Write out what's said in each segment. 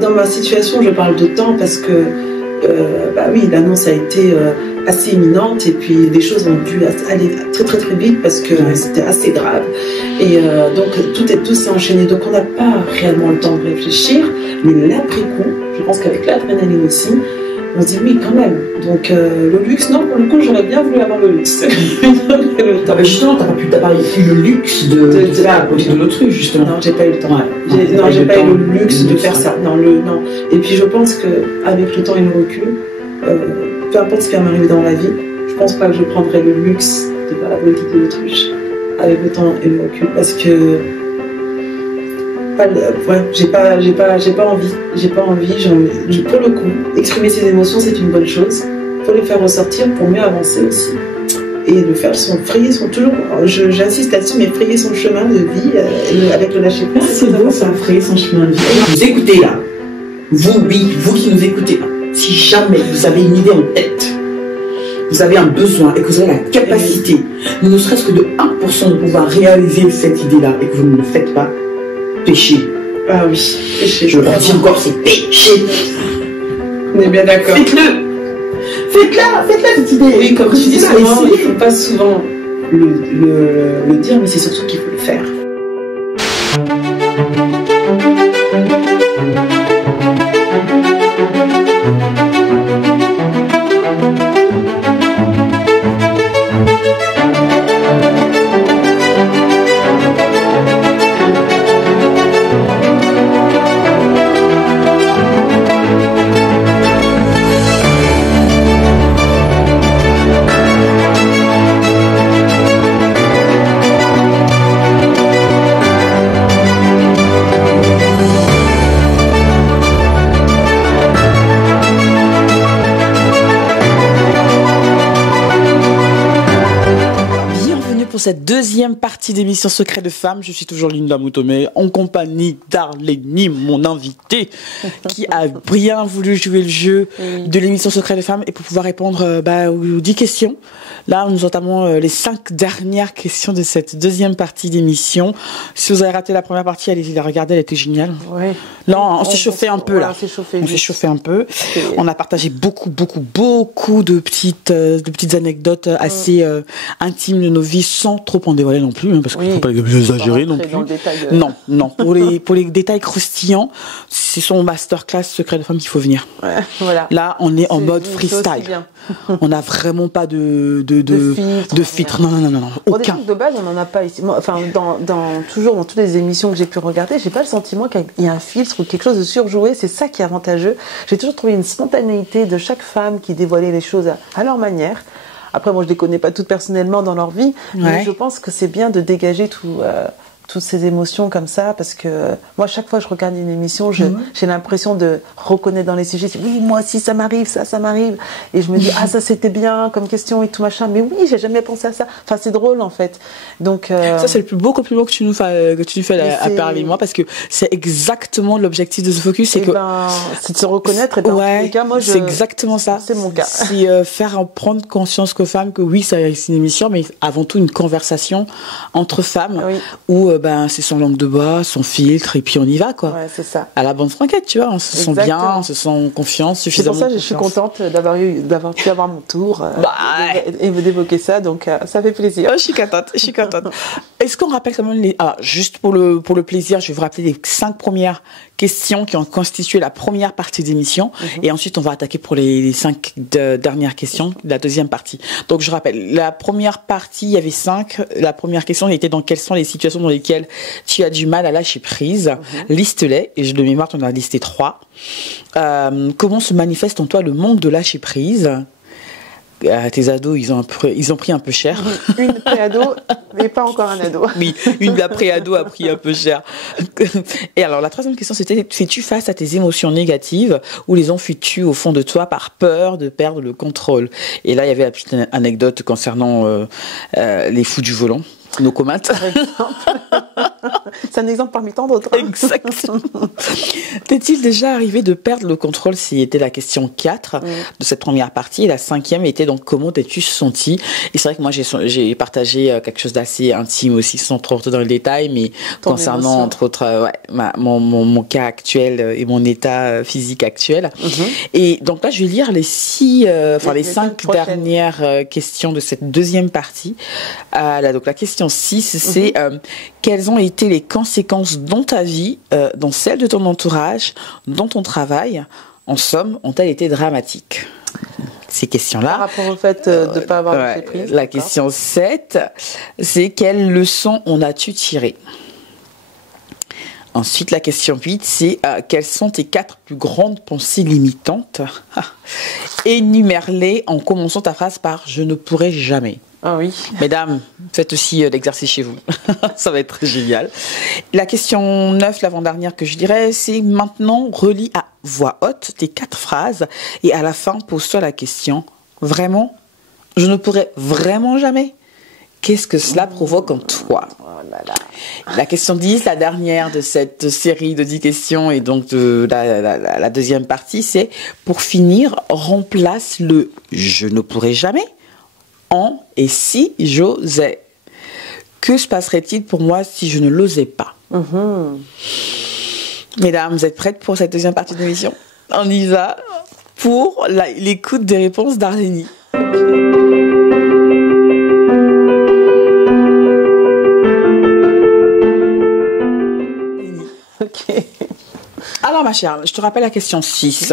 dans ma situation, je parle de temps parce que, bah oui, l'annonce a été assez imminente et puis les choses ont dû aller très très très vite parce que c'était assez grave. Et donc tout s'est enchaîné. Donc on n'a pas réellement le temps de réfléchir, mais l'après-coup, je pense qu'avec l'adrénaline aussi, on se dit oui quand même. Donc le luxe, non, pour le coup, j'aurais bien voulu avoir le luxe. Justement, t'as pas eu le luxe de faire à côté de l'autruche, justement. Non, j'ai pas eu le temps. Ouais. J'ai pas eu le luxe de faire ça. Non. Et puis je pense qu'avec le temps et le recul, peu importe ce qui va m'arriver dans la vie, je pense pas que je prendrai le luxe de faire la politique de l'autruche avec le temps et le recul parce que j'ai pas envie. Pour le coup, exprimer ses émotions, c'est une bonne chose. Faut les faire ressortir pour mieux avancer aussi. Et de faire j'insiste là-dessus, mais frayer son chemin de vie avec le lâcher prise. C'est beau ça, frayer son chemin de vie. Vous écoutez là, vous qui nous écoutez là, si jamais vous avez une idée en tête, vous avez un besoin et que vous avez la capacité, ne serait-ce que de 1% de pouvoir réaliser cette idée-là et que vous ne le faites pas, péché. Ah oui, péché. Je le redis encore, c'est péché. On est bien d'accord. Faites-la cette idée. Oui, comme tu dis souvent, il ne faut pas souvent le dire, mais c'est surtout qu'il faut le faire. Cette deuxième partie d'émission Secret de Femmes, je suis toujours Linda Moutomé en compagnie d'Arlénie, mon invitée, qui a bien voulu jouer le jeu de l'émission Secret de Femmes et pour pouvoir répondre aux 10 questions. Là, nous entamons les 5 dernières questions de cette deuxième partie d'émission. Si vous avez raté la première partie, allez-y la regarder, elle était géniale. Ouais. Là, on s'est chauffé un peu là. On s'est chauffé un peu. On a partagé beaucoup de petites anecdotes assez intimes de nos vies sans trop en dévoiler non plus, parce qu'il ne faut pas exagérer non plus. Non. Pour les détails croustillants, c'est son masterclass Secret de Femmes qu'il faut venir. Ouais, voilà. Là, on est en mode freestyle. On n'a vraiment pas de filtre. Non. Pour des trucs de base, on n'en a pas ici. Moi, enfin, toujours dans toutes les émissions que j'ai pu regarder, j'ai pas le sentiment qu'il y a un filtre ou quelque chose de surjoué. C'est ça qui est avantageux. J'ai toujours trouvé une spontanéité de chaque femme qui dévoilait les choses à leur manière. Après, moi, je les connais pas toutes personnellement dans leur vie, mais je pense que c'est bien de dégager toutes ces émotions comme ça, parce que moi, chaque fois que je regarde une émission, j'ai l'impression de reconnaître dans les sujets, oui, moi aussi, ça m'arrive, ça m'arrive, et je me dis, ça c'était bien comme question et tout machin, mais oui, j'ai jamais pensé à ça. Enfin, c'est drôle en fait. Donc ça, c'est le plus beau compliment que tu nous fais à parler moi, parce que c'est exactement l'objectif de ce focus, c'est c'est de se reconnaître. Et dans tous les cas, moi, c'est exactement ça. C'est mon cas. C'est faire prendre conscience qu'aux femmes que oui, c'est une émission, mais avant tout une conversation entre femmes où c'est son langue de bois, son filtre, et puis on y va, quoi. Ouais, c'est ça. À la bonne franquette, tu vois, on se sent bien, on se sent en confiance, suffisamment. C'est pour ça que je suis contente d'avoir pu avoir mon tour et d'évoquer ça, donc ça fait plaisir. Je suis contente. Est-ce qu'on rappelle quand même juste pour le plaisir, je vais vous rappeler les 5 premières questions qui ont constitué la première partie d'émission, et ensuite on va attaquer pour les 5 dernières questions, la deuxième partie. Donc je rappelle, la première partie, il y avait 5. La première question était dans quelles sont les situations dans lesquelles tu as du mal à lâcher prise. Liste-les, et de mémoire tu en as listé 3. Comment se manifeste en toi le manque de lâcher prise? Tes ados, ils ont pris un peu cher. Une pré-ado, mais pas encore un ado. Oui, une de la pré-ado a pris un peu cher. Et alors, la troisième question, c'était, fais-tu face à tes émotions négatives ou les enfuis-tu au fond de toi par peur de perdre le contrôle? Et là, il y avait la petite anecdote concernant les fous du volant. No comment. Par exemple. C'est un exemple parmi tant d'autres. Exactement. T'est-il déjà arrivé de perdre le contrôle? C'était la question 4 de cette première partie. Et la 5e était donc comment t'es-tu senti? Et c'est vrai que moi j'ai partagé quelque chose d'assez intime aussi, sans trop rentrer dans le détail, mais Ton concernant émotion. entre autres mon cas actuel et mon état physique actuel. Et donc là je vais lire les 5 prochaines. dernières questions de cette deuxième partie. Donc la question 6, c'est quelles ont été les conséquences dans ta vie, dans celle de ton entourage, dans ton travail, en somme, ont-elles été dramatiques? Ces questions-là. Par rapport au fait de ne pas avoir lâché prise. La question 7, c'est quelles leçons en as-tu tirées? Ensuite, la question 8, c'est quelles sont tes 4 plus grandes pensées limitantes? Énumère-les en commençant ta phrase par « je ne pourrai jamais ». Ah oui. Mesdames, faites aussi l'exercice chez vous. Ça va être génial. La question 9, l'avant-dernière que je dirais, c'est maintenant relis à voix haute tes 4 phrases et à la fin, pose-toi la question, vraiment? Je ne pourrai vraiment jamais? Qu'est-ce que cela provoque en toi? Oh là là. La question 10, la dernière de cette série de 10 questions et donc de la deuxième partie, c'est pour finir, remplace le « je ne pourrai jamais » en « et si j'osais ». Que se passerait-il pour moi si je ne l'osais pas? Mesdames, vous êtes prêtes pour cette deuxième partie de l'émission? On y va pour l'écoute des réponses d'Arlénie. Ok. Alors ma chère, je te rappelle la question 6.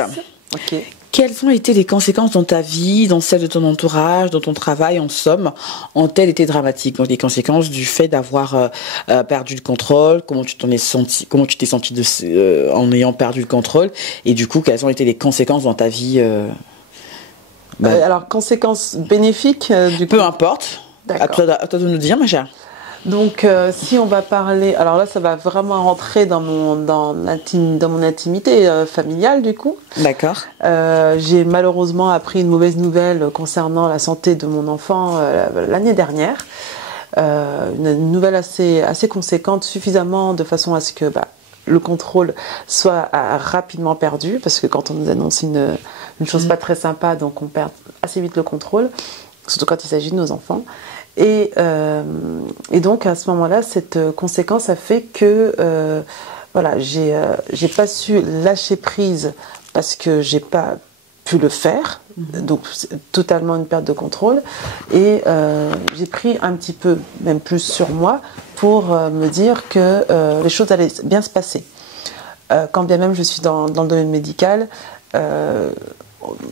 Ok. Quelles ont été les conséquences dans ta vie, dans celle de ton entourage, dans ton travail, en somme, ont-elles été dramatiques? Donc les conséquences du fait d'avoir perdu le contrôle, comment tu t'es senti en ayant perdu le contrôle, et du coup, quelles ont été les conséquences dans ta vie Alors, conséquences bénéfiques du coup. Peu importe. À toi de nous dire, ma chère. Donc, si on va parler, alors là, ça va vraiment rentrer dans mon intimité familiale du coup. D'accord. J'ai malheureusement appris une mauvaise nouvelle concernant la santé de mon enfant l'année dernière. Une nouvelle assez conséquente, suffisamment de façon à ce que le contrôle soit rapidement perdu, parce que quand on nous annonce une chose pas très sympa, donc on perd assez vite le contrôle, surtout quand il s'agit de nos enfants. Et donc à ce moment-là, cette conséquence a fait que j'ai pas su lâcher prise parce que j'ai pas pu le faire, donc c'est totalement une perte de contrôle. Et j'ai pris un petit peu, même plus sur moi, pour me dire que les choses allaient bien se passer. Quand bien même je suis dans le domaine médical.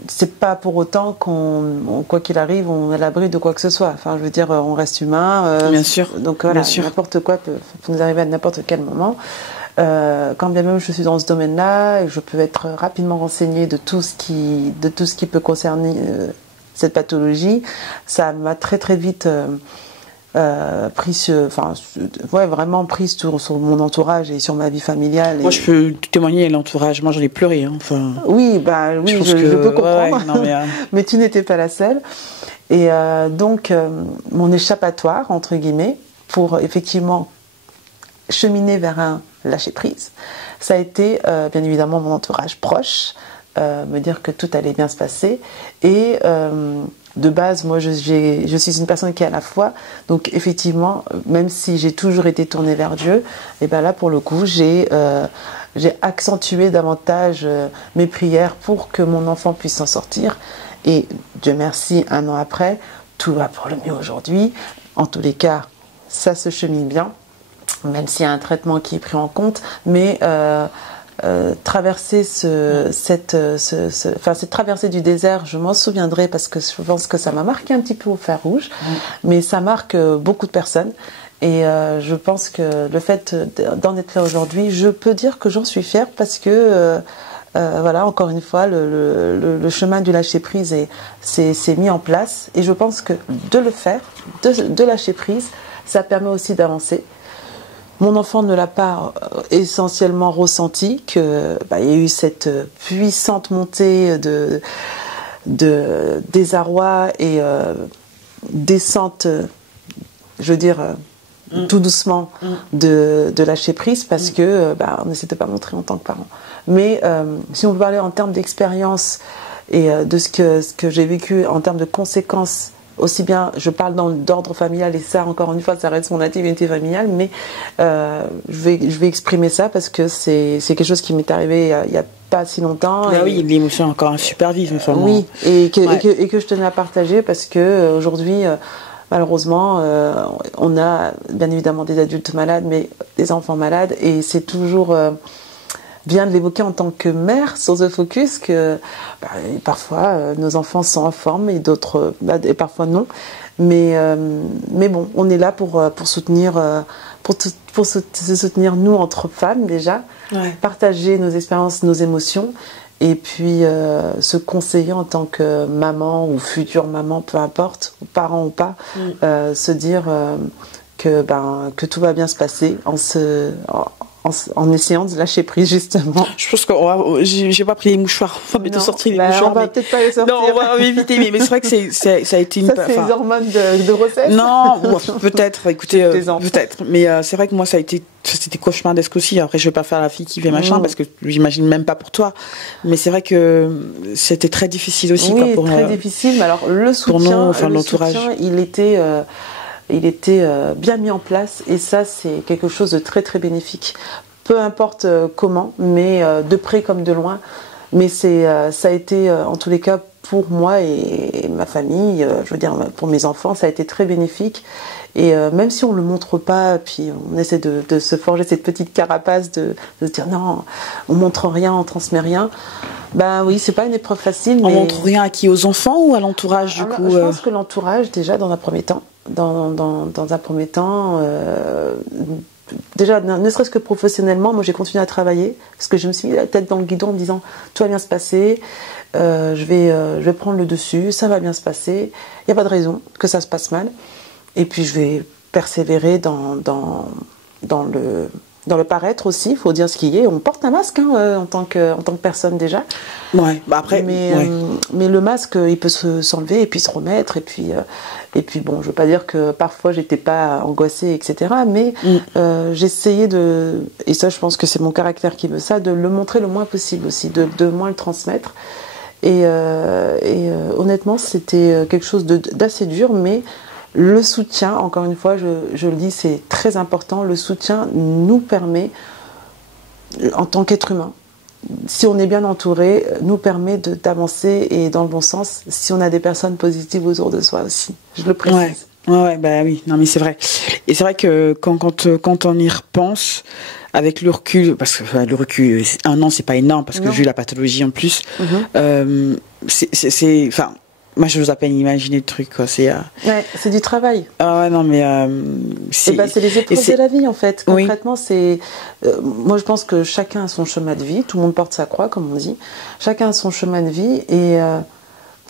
C'est pas pour autant quoi qu'il arrive, on est à l'abri de quoi que ce soit. Enfin, je veux dire, on reste humain. Bien sûr. Donc voilà, bien sûr. n'importe quoi peut nous arriver à n'importe quel moment. Quand bien même je suis dans ce domaine-là, je peux être rapidement renseignée de tout ce qui peut concerner cette pathologie. Ça m'a très très vite vraiment prise sur mon entourage et sur ma vie familiale. Moi, je peux témoigner de l'entourage. Moi, j'en ai pleuré. Hein. Enfin, oui, je peux comprendre. Ouais, non, mais, mais tu n'étais pas la seule. Et donc, mon échappatoire, entre guillemets, pour effectivement cheminer vers un lâcher-prise, ça a été bien évidemment mon entourage proche, me dire que tout allait bien se passer. Et de base, moi, je suis une personne qui est à la foi. Donc, effectivement, même si j'ai toujours été tournée vers Dieu, et ben là, pour le coup, j'ai accentué davantage mes prières pour que mon enfant puisse s'en sortir. Et Dieu merci, 1 an après, tout va pour le mieux aujourd'hui. En tous les cas, ça se chemine bien, même s'il y a un traitement qui est pris en compte. Mais traverser cette traversée du désert, je m'en souviendrai parce que je pense que ça m'a marqué un petit peu au fer rouge, mais ça marque beaucoup de personnes. Et je pense que le fait d'en être là aujourd'hui, je peux dire que j'en suis fière parce que voilà, encore une fois, le chemin du lâcher-prise s'est mis en place. Et je pense que de le faire, de lâcher prise, ça permet aussi d'avancer. Mon enfant ne l'a pas essentiellement ressenti, qu'il y a eu cette puissante montée de désarroi et descente, je veux dire, tout doucement de lâcher prise parce que on essaie de pas montrer en tant que parent. Mais si on veut parler en termes d'expérience et de ce que j'ai vécu en termes de conséquences, aussi bien je parle d'ordre familial et ça encore une fois ça reste mon intimité familiale, mais je vais exprimer ça parce que c'est quelque chose qui m'est arrivé il y a pas si longtemps. Ah oui, l'émotion est encore super vive. Oui, et que je tenais à partager parce que aujourd'hui malheureusement, on a bien évidemment des adultes malades, mais des enfants malades, et c'est toujours bien de l'évoquer en tant que mère sur The Focus que parfois nos enfants sont en forme et d'autres, et parfois non. Mais bon, on est là pour soutenir, pour se soutenir nous entre femmes déjà, partager nos expériences, nos émotions. Et puis se conseiller en tant que maman ou future maman, peu importe, parent ou pas, se dire que tout va bien se passer en essayant de lâcher prise justement. Je pense que j'ai pas pris les mouchoirs. On va bientôt sortir les mouchoirs. On va peut-être pas les sortir. Non, on va éviter. Mais c'est vrai que ça a été une. Ça, c'est les hormones de grossesse. Non, peut-être. Écoutez, peut-être. Mais c'est vrai que moi, c'était cauchemardesque aussi. Après, je vais pas faire la fille qui fait machin parce que j'imagine même pas pour toi. Mais c'est vrai que c'était très difficile aussi. Oui, quoi, très difficile. Mais alors le soutien, l'entourage, il était bien mis en place et ça c'est quelque chose de très très bénéfique. Peu importe comment, mais de près comme de loin. Mais ça a été en tous les cas pour moi et ma famille, je veux dire pour mes enfants, ça a été très bénéfique. Et même si on le montre pas, puis on essaie de se forger cette petite carapace de se dire non, on montre rien, on transmet rien. Ben oui, c'est pas une épreuve facile. On montre rien à qui? Aux enfants ou à l'entourage du coup? Je pense que l'entourage déjà dans un premier temps. Dans un premier temps, déjà ne serait-ce que professionnellement, moi j'ai continué à travailler parce que je me suis mis la tête dans le guidon en me disant tout va bien se passer, je vais prendre le dessus, ça va bien se passer, il n'y a pas de raison que ça se passe mal, et puis je vais persévérer dans le paraître aussi, il faut dire ce qui est. On porte un masque en tant que personne déjà. Ouais, après. Mais le masque, il peut s'enlever et puis se remettre. Et puis bon, je veux pas dire que parfois j'étais pas angoissée, etc. Mais j'essayais et ça je pense que c'est mon caractère qui veut ça, de le montrer le moins possible aussi, de moins le transmettre. Et honnêtement, c'était quelque chose d'assez dur, mais le soutien, encore une fois, je le dis, c'est très important. Le soutien nous permet, en tant qu'être humain, si on est bien entouré, nous permet d'avancer et dans le bon sens, si on a des personnes positives autour de soi aussi. Je le précise. Ouais, bah oui, non mais c'est vrai. Et c'est vrai que quand on y repense, avec le recul, parce que le recul, 1 an c'est pas énorme parce que vu la pathologie en plus, moi, je n'ose à peine imaginer le truc, quoi. C'est du travail. Ah ouais, non, mais c'est les épreuves de la vie, en fait. Concrètement, c'est. Moi, je pense que chacun a son chemin de vie. Tout le monde porte sa croix, comme on dit. Chacun a son chemin de vie, et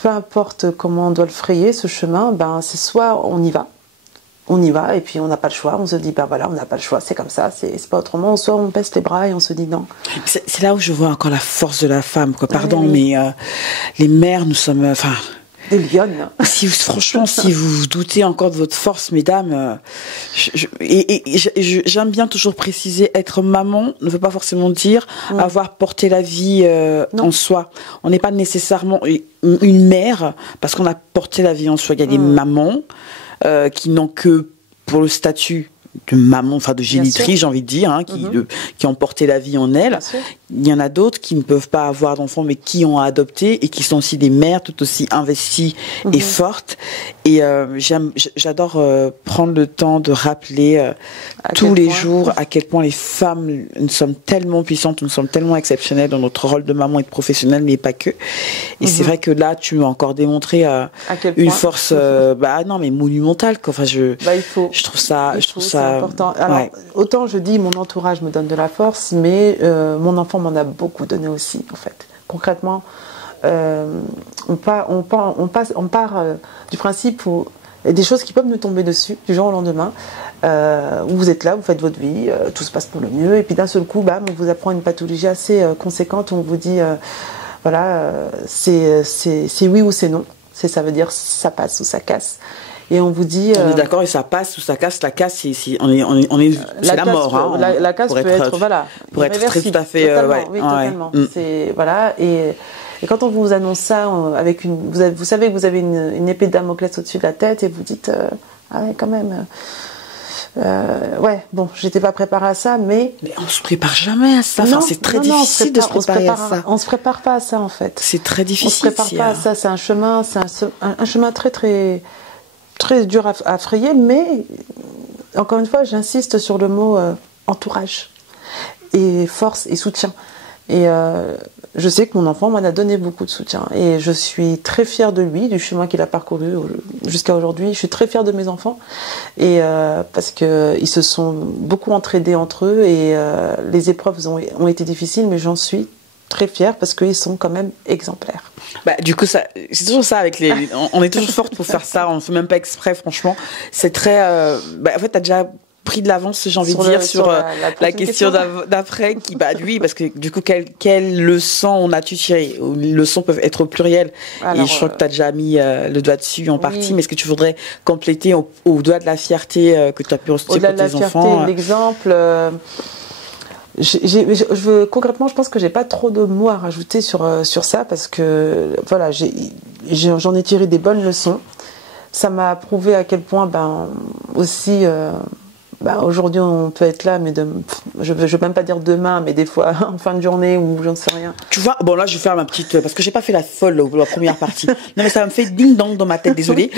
peu importe comment on doit le frayer, ce chemin, c'est soit on y va, et puis on n'a pas le choix. On se dit, voilà, on n'a pas le choix, c'est comme ça, c'est pas autrement. Soit on baisse les bras et on se dit non. C'est là où je vois encore la force de la femme, quoi. Pardon, mais les mères, nous sommes. Des lionnes. Franchement, si vous vous doutez encore de votre force, mesdames, j'aime bien toujours préciser, être maman ne veut pas forcément dire avoir porté la vie en soi. On n'est pas nécessairement une mère parce qu'on a porté la vie en soi. Il y a des mamans qui n'ont que pour le statut de maman, enfin de génitrice, j'ai envie de dire, qui ont porté la vie en elles. Il y en a d'autres qui ne peuvent pas avoir d'enfants, mais qui ont adopté et qui sont aussi des mères tout aussi investies et fortes. Et j'adore prendre le temps de rappeler tous les jours à quel point les femmes, nous sommes tellement puissantes, nous sommes tellement exceptionnelles dans notre rôle de maman et de professionnelle, mais pas que. Et c'est vrai que là, tu m'as encore démontré une force, non, mais monumentale, quoi. Enfin, je trouve ça, important. Alors, autant je dis mon entourage me donne de la force, mais mon enfant m'en a beaucoup donné aussi, en fait. Concrètement, on part du principe où il y a des choses qui peuvent nous tomber dessus du jour au lendemain, où vous êtes là, vous faites votre vie, tout se passe pour le mieux, et puis d'un seul coup, on vous apprend une pathologie assez conséquente, où on vous dit, c'est oui ou c'est non. Ça veut dire ça passe ou ça casse. et on vous dit... on est d'accord, et ça passe ou ça casse. La casse, c'est la mort. Hein, la casse peut être, voilà, pour être très tout à fait... oui, totalement. C'est, voilà, et quand on vous annonce ça, avec vous savez que vous avez une épée de Damoclès au-dessus de la tête, et vous dites, ah ouais, quand même... ouais, bon, j'étais pas préparée à ça, mais on se prépare jamais à ça. Enfin, c'est très difficile de se préparer à ça. On se prépare pas à ça, en fait. C'est très difficile. On se prépare pas à ça. C'est un chemin, un chemin très très très dur à frayer. Mais encore une fois, j'insiste sur le mot entourage et force et soutien. Et je sais que mon enfant m'en a donné beaucoup de soutien. Et je suis très fière de lui, du chemin qu'il a parcouru jusqu'à aujourd'hui. Je suis très fière de mes enfants. Et parce qu'ils se sont beaucoup entraidés entre eux. Et les épreuves ont été difficiles, mais j'en suis très fière parce qu'ils sont quand même exemplaires. Bah, du coup, c'est toujours ça avec les... on est toujours forte pour faire ça. On ne fait même pas exprès, franchement. C'est très... en fait, t'as déjà... pris de l'avance, j'ai envie de dire, sur la question d'après, qui, oui, parce que du coup, quelle leçon on a-tu tiré? Les leçons peuvent être plurielles. Alors, et je crois que tu as déjà mis le doigt dessus en partie, mais est-ce que tu voudrais compléter au doigt de la fierté que tu as pu ressentir pour tes enfants? Au-delà de la fierté, l'exemple... concrètement, je pense que j'ai pas trop de mots à rajouter sur ça, parce que, voilà, j'en ai tiré des bonnes leçons. Ça m'a prouvé à quel point, aussi... aujourd'hui on peut être là, mais je veux même pas dire demain, mais des fois en fin de journée ou j'en sais rien. Tu vois, bon là je vais faire ma petite, parce que j'ai pas fait la folle la première partie. Non mais ça me fait ding dong dans ma tête, désolée.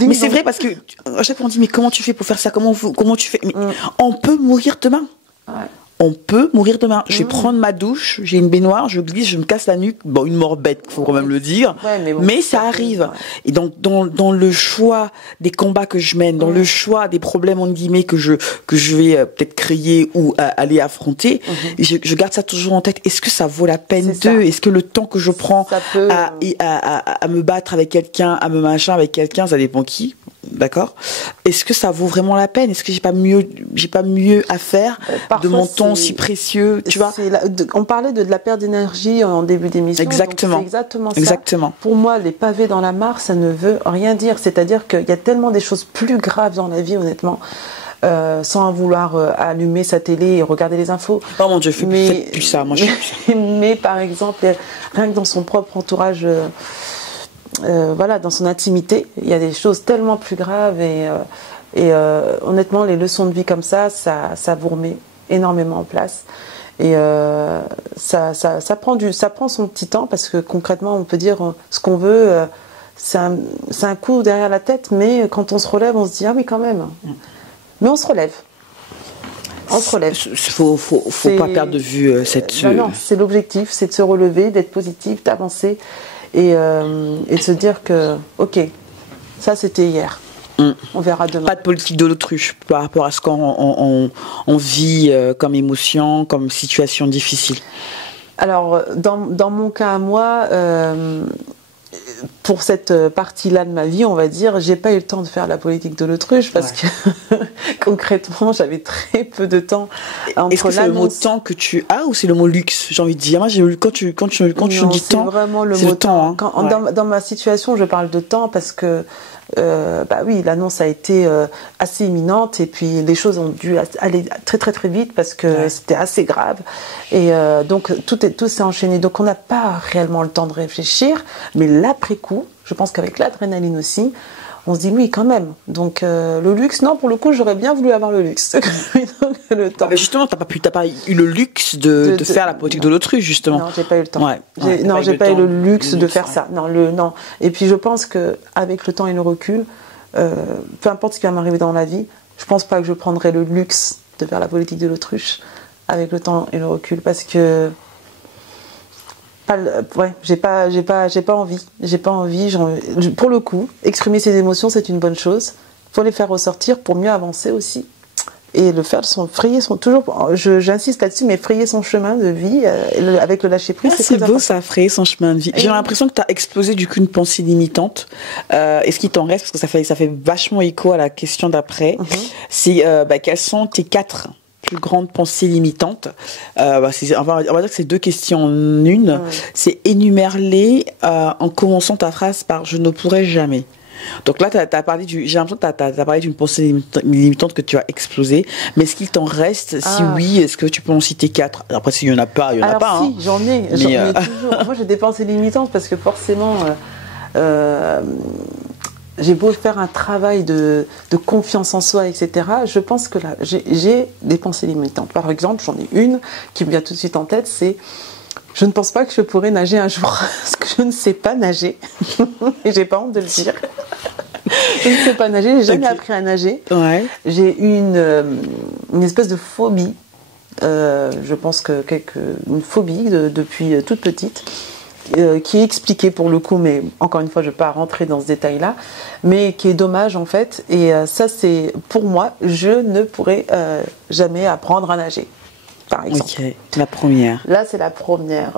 Mais c'est vrai, parce que à chaque fois on dit mais comment tu fais pour faire ça, comment tu fais, mais on peut mourir demain. Ouais. On peut mourir demain. Je vais prendre ma douche, j'ai une baignoire, je glisse, je me casse la nuque. Bon, une mort bête, faut quand même le dire. Ouais, mais ça arrive. Ouais. Et donc, dans le choix des combats que je mène, dans le choix des problèmes, en guillemets, que je vais peut-être créer ou aller affronter, je garde ça toujours en tête. Est-ce que ça vaut la peine Est-ce que le temps que je prends à me battre avec quelqu'un, à me machin avec quelqu'un, ça dépend qui? D'accord. Est-ce que ça vaut vraiment la peine? Est-ce que j'ai pas mieux à faire de mon temps si précieux, tu vois? On parlait de la perte d'énergie en début d'émission. Exactement. C'est exactement ça. Exactement. Pour moi, les pavés dans la mare, ça ne veut rien dire. C'est-à-dire qu'il y a tellement des choses plus graves dans la vie, honnêtement. Sans vouloir allumer sa télé et regarder les infos. Oh mon Dieu, faites plus ça. Moi, je fais plus ça. Mais par exemple, rien que dans son propre entourage. Voilà, dans son intimité, il y a des choses tellement plus graves et honnêtement, les leçons de vie comme ça vous remet énormément en place et ça prend son petit temps, parce que concrètement, on peut dire ce qu'on veut, c'est un coup derrière la tête, mais quand on se relève, on se dit ah oui quand même, mais on se relève. Faut pas perdre de vue cette. Non, c'est l'objectif, c'est de se relever, d'être positif, d'avancer. Et de se dire que, ok, ça c'était hier, on verra demain. Pas de politique de l'autruche par rapport à ce qu'on vit comme émotion, comme situation difficile. Alors, dans mon cas à moi, pour cette partie-là de ma vie, on va dire, j'ai pas eu le temps de faire la politique de l'autruche, parce que concrètement, j'avais très peu de temps entre. Est-ce que c'est le mot temps que tu as, ou c'est le mot luxe? J'ai envie de dire, moi, quand tu dis temps, c'est vraiment le mot temps. Dans ma situation, je parle de temps parce que oui, l'annonce a été assez imminente, et puis les choses ont dû aller très très très vite parce que c'était assez grave, et donc tout s'est enchaîné, donc on n'a pas réellement le temps de réfléchir, mais l'après coup, je pense qu'avec l'adrénaline aussi, on se dit oui quand même. Donc le luxe, non, pour le coup j'aurais bien voulu avoir le luxe. Le temps. Mais justement, t'as pas eu le luxe de faire la politique de l'autruche, justement. Non, j'ai pas eu le temps. J'ai pas eu le luxe de faire ça. Non. Et puis je pense que avec le temps et le recul, peu importe ce qui va m'arriver dans la vie, je pense pas que je prendrai le luxe de faire la politique de l'autruche avec le temps et le recul, parce que j'ai pas envie. Pour le coup, exprimer ses émotions, c'est une bonne chose. Faut les faire ressortir pour mieux avancer aussi. Et le faire, j'insiste là-dessus, mais frayer son chemin de vie avec le lâcher prise, c'est beau ça, frayer son chemin de vie. J'ai l'impression que tu as explosé du coup une pensée limitante. Et ce qui t'en reste, parce que ça fait vachement écho à la question d'après, c'est quelles sont tes 4 plus grandes pensées limitantes? On va dire que c'est 2 questions en une. C'est énumère-les en commençant ta phrase par « je ne pourrai jamais ». Donc là, t'as parlé j'ai l'impression que t'as parlé d'une pensée limitante que tu as explosé. Mais est-ce qu'il t'en reste? Si oui, est-ce que tu peux en citer 4? Après, s'il y en a pas, il y en a pas. Si, hein. j'en ai toujours. Moi, j'ai des pensées limitantes parce que forcément, j'ai beau faire un travail de confiance en soi, etc. Je pense que là, j'ai des pensées limitantes. Par exemple, j'en ai une qui me vient tout de suite en tête, c'est je ne pense pas que je pourrais nager un jour parce que je ne sais pas nager et j'ai pas honte de le dire. Je ne sais pas nager, j'ai jamais appris à nager. Ouais. J'ai eu une espèce de phobie. Je pense que une phobie depuis toute petite. Qui est expliqué pour le coup, mais encore une fois, je ne vais pas rentrer dans ce détail-là, mais qui est dommage en fait. Et ça, c'est pour moi, je ne pourrais jamais apprendre à nager, par exemple. Ok, la première. Là, c'est la première.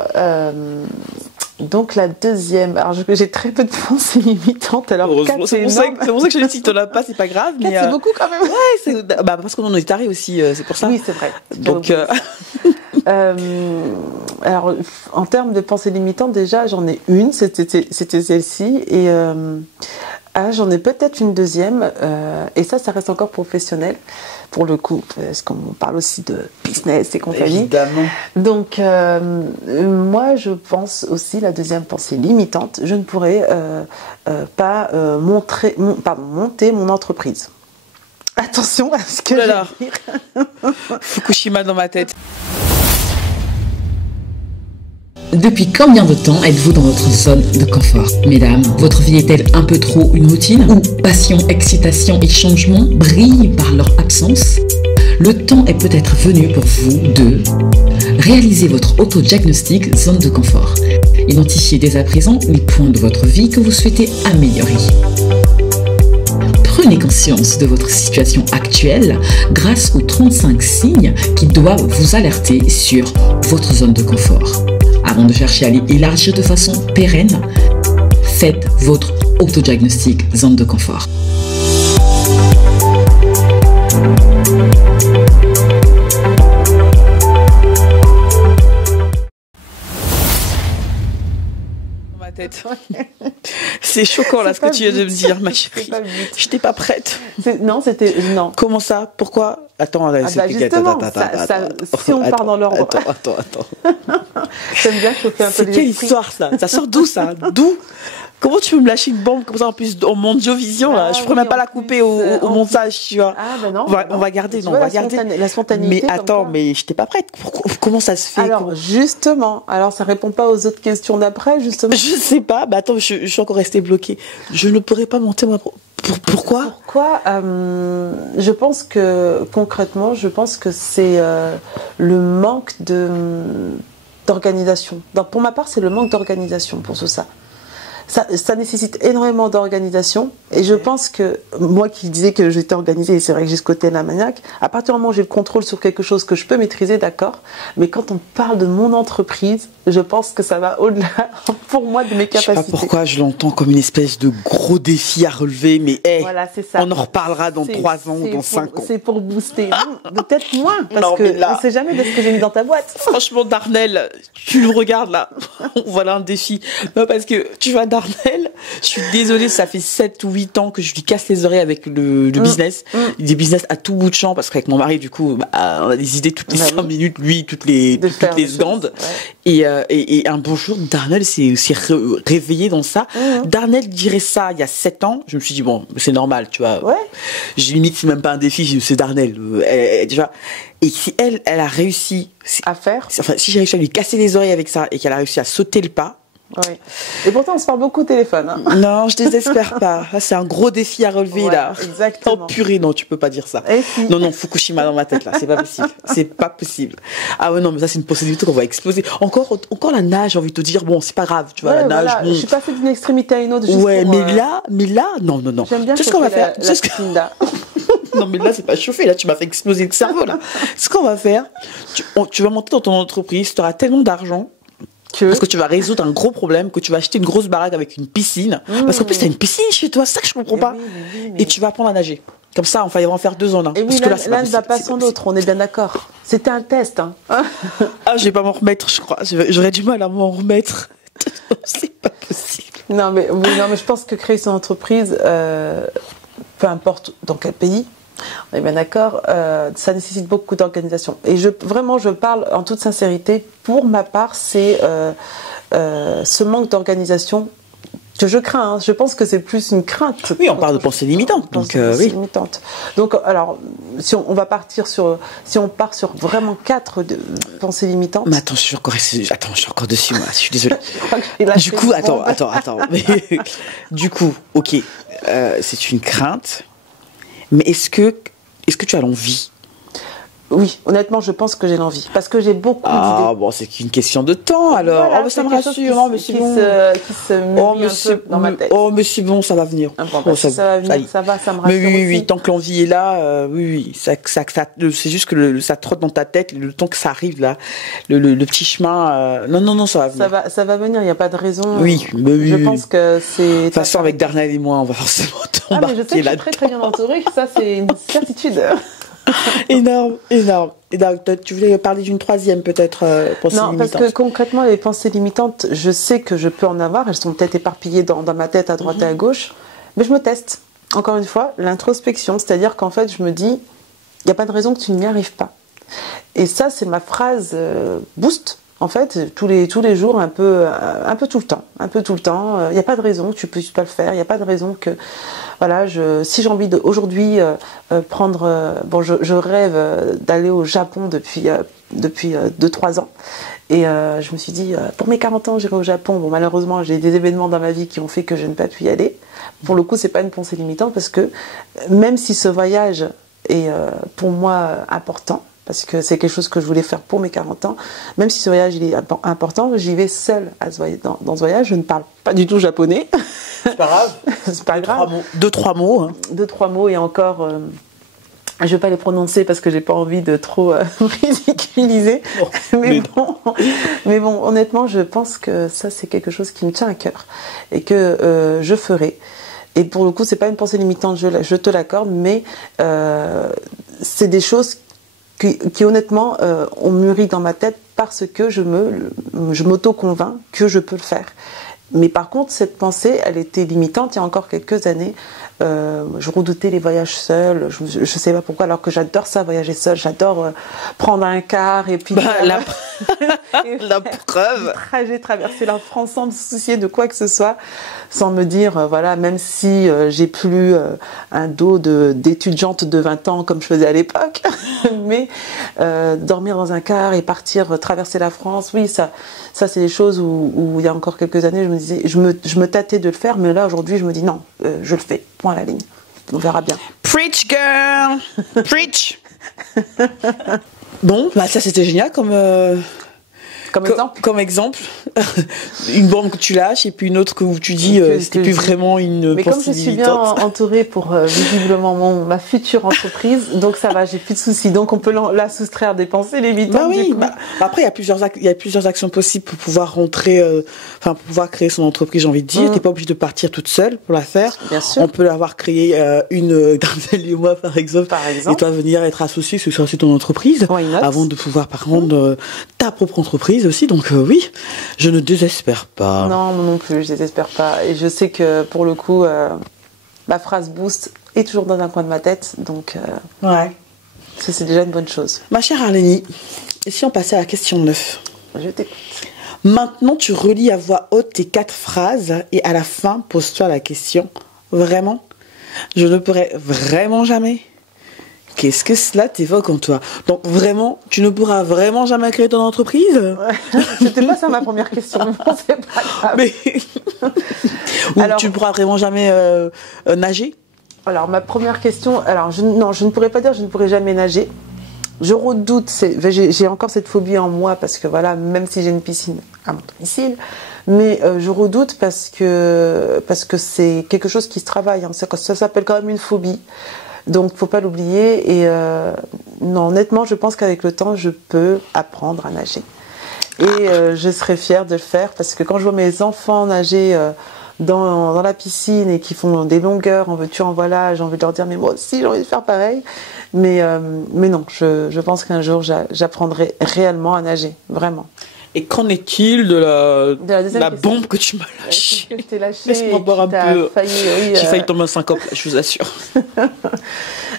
Donc la deuxième, alors j'ai très peu de pensées limitantes. Alors c'est pour ça que je dis si tu n'en as pas, c'est pas grave. Mais c'est beaucoup quand même. Ouais, parce qu'on en est taré aussi, c'est pour ça. Oui, c'est vrai. Donc. Alors, en termes de pensée limitante, déjà, j'en ai une, c'était celle-ci, et j'en ai peut-être une deuxième, et ça reste encore professionnel, pour le coup, parce qu'on parle aussi de business et compagnie. Évidemment. Donc, moi, je pense aussi, la deuxième pensée limitante, je ne pourrais pas monter mon entreprise. Attention à ce que je vais dire. Fukushima dans ma tête. Depuis combien de temps êtes-vous dans votre zone de confort? Mesdames, votre vie est-elle un peu trop une routine où passion, excitation et changement brillent par leur absence? Le temps est peut-être venu pour vous de réaliser votre auto-diagnostic zone de confort. Identifiez dès à présent les points de votre vie que vous souhaitez améliorer. Prenez conscience de votre situation actuelle grâce aux 35 signes qui doivent vous alerter sur votre zone de confort. Avant de chercher à l'élargir de façon pérenne, faites votre autodiagnostic zone de confort. Tête. C'est choquant là ce que tu viens de me dire, ma chérie. Je n'étais pas prête. Non. Comment ça? Pourquoi? Attends, justement, si on part dans l'ordre. Attends. J'aime bien chauffer un peu les C'est quelle esprits. histoire ça? Ça sort d'où ça? D'où? Comment tu peux me lâcher une bombe comme ça en plus en Mondiovision là? Je pourrais même pas la couper au montage, tu vois. Ah ben non. On va garder, on va garder. La spontanéité. Mais attends, mais je n'étais pas prête. Comment ça se fait? Alors justement, ça répond pas aux autres questions d'après, justement. Je sais pas. Bah attends, je suis encore restée bloquée. Je ne pourrais pas monter ma Pourquoi? Je pense que concrètement, c'est le manque d'organisation. Pour ma part, c'est le manque d'organisation pour tout ça. Ça nécessite énormément d'organisation et je pense que moi qui disais que j'étais organisée, et c'est vrai que j'ai ce côté là maniaque, à partir du moment où j'ai le contrôle sur quelque chose que je peux maîtriser, d'accord, mais quand on parle de mon entreprise, je pense que ça va au-delà pour moi de mes capacités. Je sais pas pourquoi je l'entends comme une espèce de gros défi à relever, mais voilà, c'est ça. On en reparlera dans 3 ans ou dans 5 ans. C'est pour booster. Peut-être moins, parce non, que on sait jamais de ce que j'ai mis dans ta boîte. Franchement, Darnel, tu nous regardes là. Voilà un défi. Non, parce que tu vois, Darnel, je suis désolée, ça fait 7 ou 8 ans que je lui casse les oreilles avec le business. Des business à tout bout de champ, parce qu'avec mon mari, du coup, on a des idées toutes les 5 minutes, lui, toutes les secondes. Ouais. Et un bon jour, Darnel s'est réveillé dans ça. Darnel dirait ça il y a 7 ans. Je me suis dit, bon, c'est normal, tu vois. Ouais. Limite, c'est même pas un défi, c'est Darnel. Déjà. Et si elle a réussi à faire, enfin, si j'ai réussi à lui casser les oreilles avec ça et qu'elle a réussi à sauter le pas. Oui. Et pourtant, on se parle beaucoup au téléphone. Hein. Non, je désespère pas. C'est un gros défi à relever, là. Exactement. Oh purée, non, tu peux pas dire ça. Si. Non, Fukushima dans ma tête, là. C'est pas possible. C'est pas possible. Ah ouais, non, mais ça, c'est une possibilité qu'on va exploser. Encore la nage, j'ai envie de te dire, bon, c'est pas grave, tu vois, la nage. Voilà. Bon. Je suis passée d'une extrémité à une autre. Ouais, mais là, non. J'aime bien. Tu sais ce qu'on va faire? Non, mais là, c'est pas chauffé. Là, tu m'as fait exploser le cerveau, là. Ce qu'on va faire, tu vas monter dans ton entreprise, tu auras tellement d'argent. Parce que tu vas résoudre un gros problème, que tu vas acheter une grosse baraque avec une piscine. Parce qu'en plus, t'as une piscine chez toi, c'est ça que je comprends pas. Oui. Et tu vas apprendre à nager. Comme ça, enfin, il va en faire 2 ans. Hein. Et oui, l'un ne va pas sans l'autre, on est bien d'accord. C'était un test. Hein. Je vais pas m'en remettre, je crois. J'aurais du mal à m'en remettre. C'est pas possible. Non, mais je pense que créer son entreprise, peu importe dans quel pays, on est bien d'accord, ça nécessite beaucoup d'organisation. Et je parle en toute sincérité. Pour ma part, c'est ce manque d'organisation que je crains. Je pense que c'est plus une crainte. Oui, on parle de pensée limitante. Donc, oui. Limitante. Donc, alors, si on part sur vraiment 4 pensées limitantes. Mais attends, je suis encore dessus, moi. Je suis désolée. Du coup, attends. Mais, du coup, ok, c'est une crainte. Mais est-ce que tu as l'envie? Oui, honnêtement, je pense que j'ai l'envie. Parce que j'ai beaucoup d'idées. Ah, bon, c'est qu'une question de temps, alors. Voilà, oh, mais ça me rassure. Oh, mais c'est bon. Qui se mûrit un peu dans ma tête. Oh, mais c'est bon, ça va venir. Bon, ça va venir, ça me rassure. Mais oui, aussi. tant que l'envie est là, oui. C'est juste que ça trotte dans ta tête, le temps que ça arrive, là. Le petit chemin. Non, ça va venir. Ça va venir, il n'y a pas de raison. Oui, mais oui. Je pense que c'est. De toute façon, avec Darnell et moi, on va forcément tomber. Mais je sais que je suis très très bien entourée, ça c'est une certitude. Énorme. Tu voulais parler d'une troisième peut-être pensée limitante? Non, parce que concrètement, les pensées limitantes, je sais que je peux en avoir. Elles sont peut-être éparpillées dans ma tête à droite et à gauche. Mais je me teste. Encore une fois, l'introspection. C'est-à-dire qu'en fait, je me dis, il n'y a pas de raison que tu n'y arrives pas. Et ça, c'est ma phrase boost. En fait, tous les jours, un peu tout le temps. Il n'y a pas de raison que tu ne puisses pas le faire. Il n'y a pas de raison que, voilà, si j'ai envie aujourd'hui prendre, je rêve d'aller au Japon depuis 2-3 ans. Et je me suis dit, pour mes 40 ans, j'irai au Japon. Bon, malheureusement, j'ai des événements dans ma vie qui ont fait que je n'ai pas pu y aller. Pour le coup, c'est pas une pensée limitante parce que même si ce voyage est pour moi important, parce que c'est quelque chose que je voulais faire pour mes 40 ans. Même si ce voyage il est important, j'y vais seule dans ce voyage. Je ne parle pas du tout japonais. C'est pas grave. C'est pas grave. 2-3 mots. Hein. 2-3 mots et encore, je ne vais pas les prononcer parce que j'ai pas envie de trop ridiculiser. Mais bon, honnêtement, je pense que ça c'est quelque chose qui me tient à cœur et que je ferai. Et pour le coup, c'est pas une pensée limitante, je te l'accorde, mais c'est des choses qui honnêtement ont mûri dans ma tête parce que je m'auto-convainc que je peux le faire. Mais par contre, cette pensée, elle était limitante il y a encore quelques années. Je redoutais les voyages seuls. Je ne sais pas pourquoi, alors que j'adore ça, voyager seul. J'adore prendre un car et puis... la preuve. Trajet, traverser la France sans me soucier de quoi que ce soit, sans me dire, voilà, même si j'ai plus un dos d'étudiante de 20 ans comme je faisais à l'époque, mais dormir dans un car et partir traverser la France, oui, ça c'est des choses où il y a encore quelques années, je me disais, je me tâtais de le faire, mais là aujourd'hui, je me dis non, je le fais, point à la ligne. On verra bien. Preach, girl! Preach! Bon, bah ça c'était génial comme exemple. Une bombe que tu lâches et puis une autre que tu dis c'était plus vraiment une mais comme je suis bien entourée pour visiblement ma future entreprise, donc ça va, j'ai plus de soucis, donc on peut la soustraire des pensées limitantes. Bah oui, après il y a plusieurs actions possibles pour pouvoir pour pouvoir créer son entreprise, j'ai envie de dire. T'es pas obligé de partir toute seule pour la faire. Bien sûr. On peut avoir créé une Darnell et moi par exemple, et toi venir être associé sur ton entreprise avant de pouvoir par contre ta propre entreprise aussi. Donc oui, je ne désespère pas. Non, moi non plus, je désespère pas. Et je sais que pour le coup, ma phrase boost est toujours dans un coin de ma tête. Donc ouais, ça c'est déjà une bonne chose. Ma chère Arlénie, et si on passait à la question 9? Je t'écoute. Maintenant, tu relis à voix haute tes 4 phrases et à la fin, pose-toi la question. Vraiment? Je ne pourrais vraiment jamais? Qu'est-ce que cela t'évoque en toi? Donc vraiment, tu ne pourras vraiment jamais créer ton entreprise? Ouais. C'était pas ça ma première question. Non, c'est pas grave. Mais... Alors, tu ne pourras vraiment jamais nager? Alors ma première question, je ne pourrais pas dire je ne pourrais jamais nager. Je redoute, j'ai encore cette phobie en moi parce que voilà, même si j'ai une piscine à mon domicile, mais je redoute parce que c'est quelque chose qui se travaille. Hein. Ça s'appelle quand même une phobie. Donc, faut pas l'oublier. Et non, honnêtement, je pense qu'avec le temps, je peux apprendre à nager. Et je serais fière de le faire parce que quand je vois mes enfants nager dans la piscine et qui font des longueurs, en veux-tu, en voilà, j'ai envie de leur dire, mais moi aussi, j'ai envie de faire pareil. Mais non, je pense qu'un jour, j'apprendrai réellement à nager, vraiment. Et qu'en est-il de la deuxième question. bombe que tu m'as lâchée? Que je t'ai lâché. Laisse-moi boire un peu. J'ai failli tomber en syncope, là, je vous assure.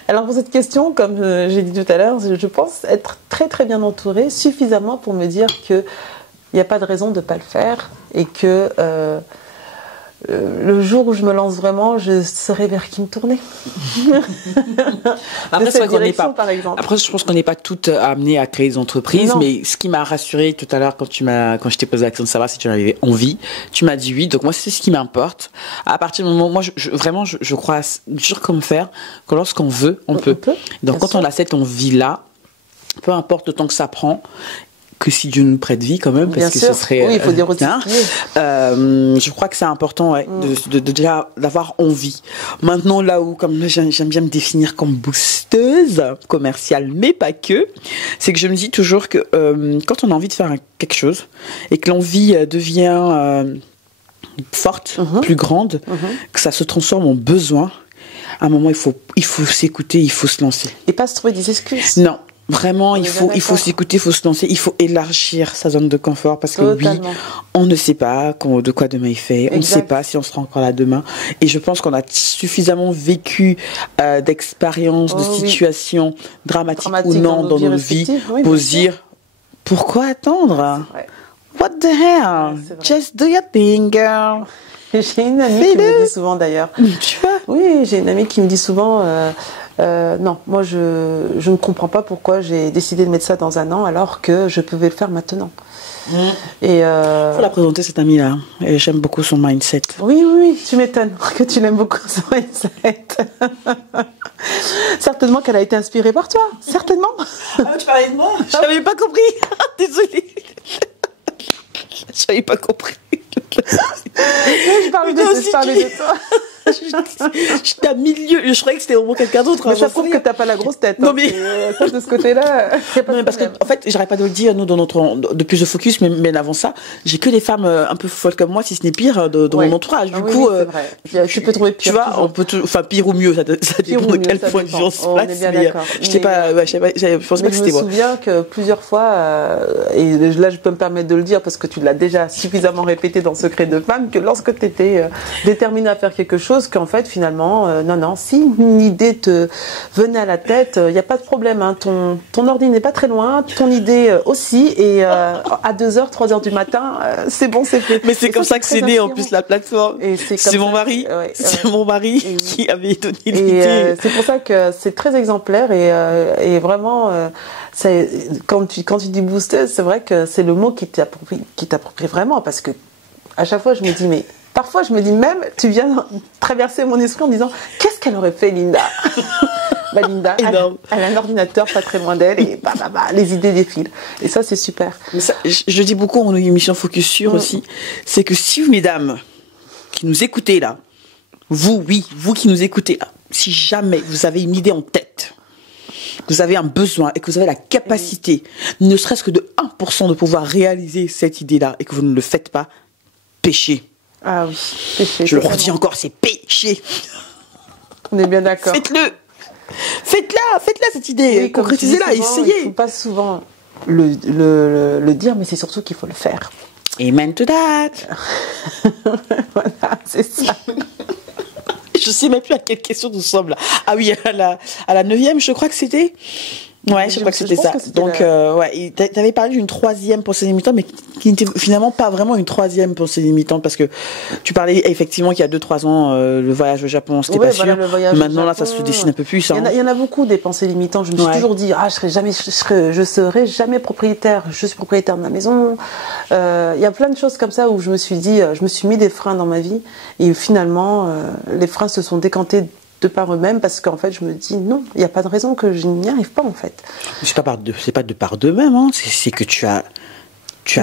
Alors pour cette question, comme j'ai dit tout à l'heure, je pense être très très bien entourée, suffisamment pour me dire que il n'y a pas de raison de ne pas le faire et que le jour où je me lance vraiment, je saurai vers qui me tourner. Après, c'est vrai qu'on n'est pas, par exemple. après, je pense qu'on n'est pas toutes amenées à créer des entreprises, Non. mais ce qui m'a rassurée tout à l'heure quand je t'ai posé la question de savoir si tu en avais envie, tu m'as dit oui. Donc moi, c'est ce qui m'importe. À partir du moment, moi, je crois dur comme fer que lorsqu'on veut, on peut. Donc quand on a cette envie-là, peu importe le temps que ça prend, que si Dieu nous prête vie quand même, parce que ce serait... Oui, il faut dire aussi. Je crois que c'est important de déjà d'avoir envie. Maintenant, là où, comme j'aime bien me définir comme boosteuse commerciale, mais pas que, c'est que je me dis toujours que quand on a envie de faire quelque chose et que l'envie devient forte, plus grande, que ça se transforme en besoin, à un moment, il faut s'écouter, il faut se lancer. Et pas se trouver des excuses. Non. Vraiment, il faut s'écouter, il faut se lancer, il faut élargir sa zone de confort parce que oui, on ne sait pas de quoi demain est fait, on ne sait pas si on sera encore là demain. Et je pense qu'on a suffisamment vécu d'expériences, de situations dramatiques ou non dans nos vies pour se dire pourquoi attendre? What the hell? Just do your thing, girl. J'ai une amie qui me dit souvent d'ailleurs. Tu vois? Oui, j'ai une amie qui me dit souvent. Non, moi je ne comprends pas pourquoi j'ai décidé de mettre ça dans un an alors que je pouvais le faire maintenant. Et faut la présenter cette amie-là. Et j'aime beaucoup son mindset. Oui, tu m'étonnes que tu l'aimes beaucoup son mindset. Certainement qu'elle a été inspirée par toi, certainement. Ah, tu parlais de moi? Je n'avais pas compris. Désolée. Je n'avais pas compris. Je parlais de toi. J'étais à milieu, je croyais que c'était vraiment quelqu'un d'autre. Mais ça prouve que t'as pas la grosse tête. Non, mais ça, de ce côté-là, y a pas de parce que, en fait, j'arrête pas de le dire, nous, dans notre, de plus de focus, mais avant ça, j'ai que des femmes un peu folles comme moi, si ce n'est pire, dans mon entourage. Du coup, tu peux trouver pire. Tu vois, on peut enfin, pire ou mieux, ça dépend de quel point de vue on se place. On est bien d'accord. Je pensais pas que c'était moi. Je me souviens que plusieurs fois, et là, je peux me permettre de le dire parce que tu l'as déjà suffisamment répété dans Secret de femme, que lorsque tu étais déterminée à faire quelque chose, qu'en fait, finalement, non, si une idée te venait à la tête, il n'y a pas de problème. Hein, ton ordi n'est pas très loin, ton idée aussi, et à 2h, 3h du matin, c'est bon, c'est fait. Mais c'est comme ça que c'est né en plus la plateforme. C'est mon mari, c'est mon mari qui avait donné l'idée. C'est pour ça que c'est très exemplaire et vraiment, quand tu dis boosteuse, c'est vrai que c'est le mot qui t'approprie vraiment, parce que à chaque fois je me dis mais parfois, je me dis même, tu viens traverser mon esprit en me disant, qu'est-ce qu'elle aurait fait, Linda? Linda, elle a un ordinateur pas très loin d'elle et les idées défilent. Et ça, c'est super. Mais ça, je dis beaucoup en émission Focus Sur aussi, c'est que si, mesdames, qui nous écoutez là, vous qui nous écoutez là, si jamais vous avez une idée en tête, vous avez un besoin et que vous avez la capacité, ne serait-ce que de 1% de pouvoir réaliser cette idée-là et que vous ne le faites pas, péchez. Ah oui, péché. Je le redis encore, c'est péché. On est bien d'accord. Faites-la cette idée. Oui, concrétisez-la, essayez. Il ne faut pas souvent le dire, mais c'est surtout qu'il faut le faire. Amen to that. Voilà, c'est ça. Je sais même plus à quelle question nous sommes là. Ah oui, à la 9e, je crois que c'était. Ouais, je crois que c'était ça. Donc, t'avais parlé d'une 3e pensée limitante, mais qui n'était finalement pas vraiment une 3e pensée limitante, parce que tu parlais effectivement qu'il y a 2-3 ans, le voyage au Japon, c'était pas sûr. Maintenant, là, ça se dessine un peu plus. Il y en a beaucoup des pensées limitantes. Je me suis toujours dit, je serai jamais propriétaire. Je suis propriétaire de ma maison. Il y a plein de choses comme ça où je me suis dit, je me suis mis des freins dans ma vie, et finalement, les freins se sont décantés de par eux-mêmes, parce qu'en fait je me dis non, il n'y a pas de raison que je n'y arrive pas en fait. C'est pas de par d'eux-mêmes, hein. C'est que tu as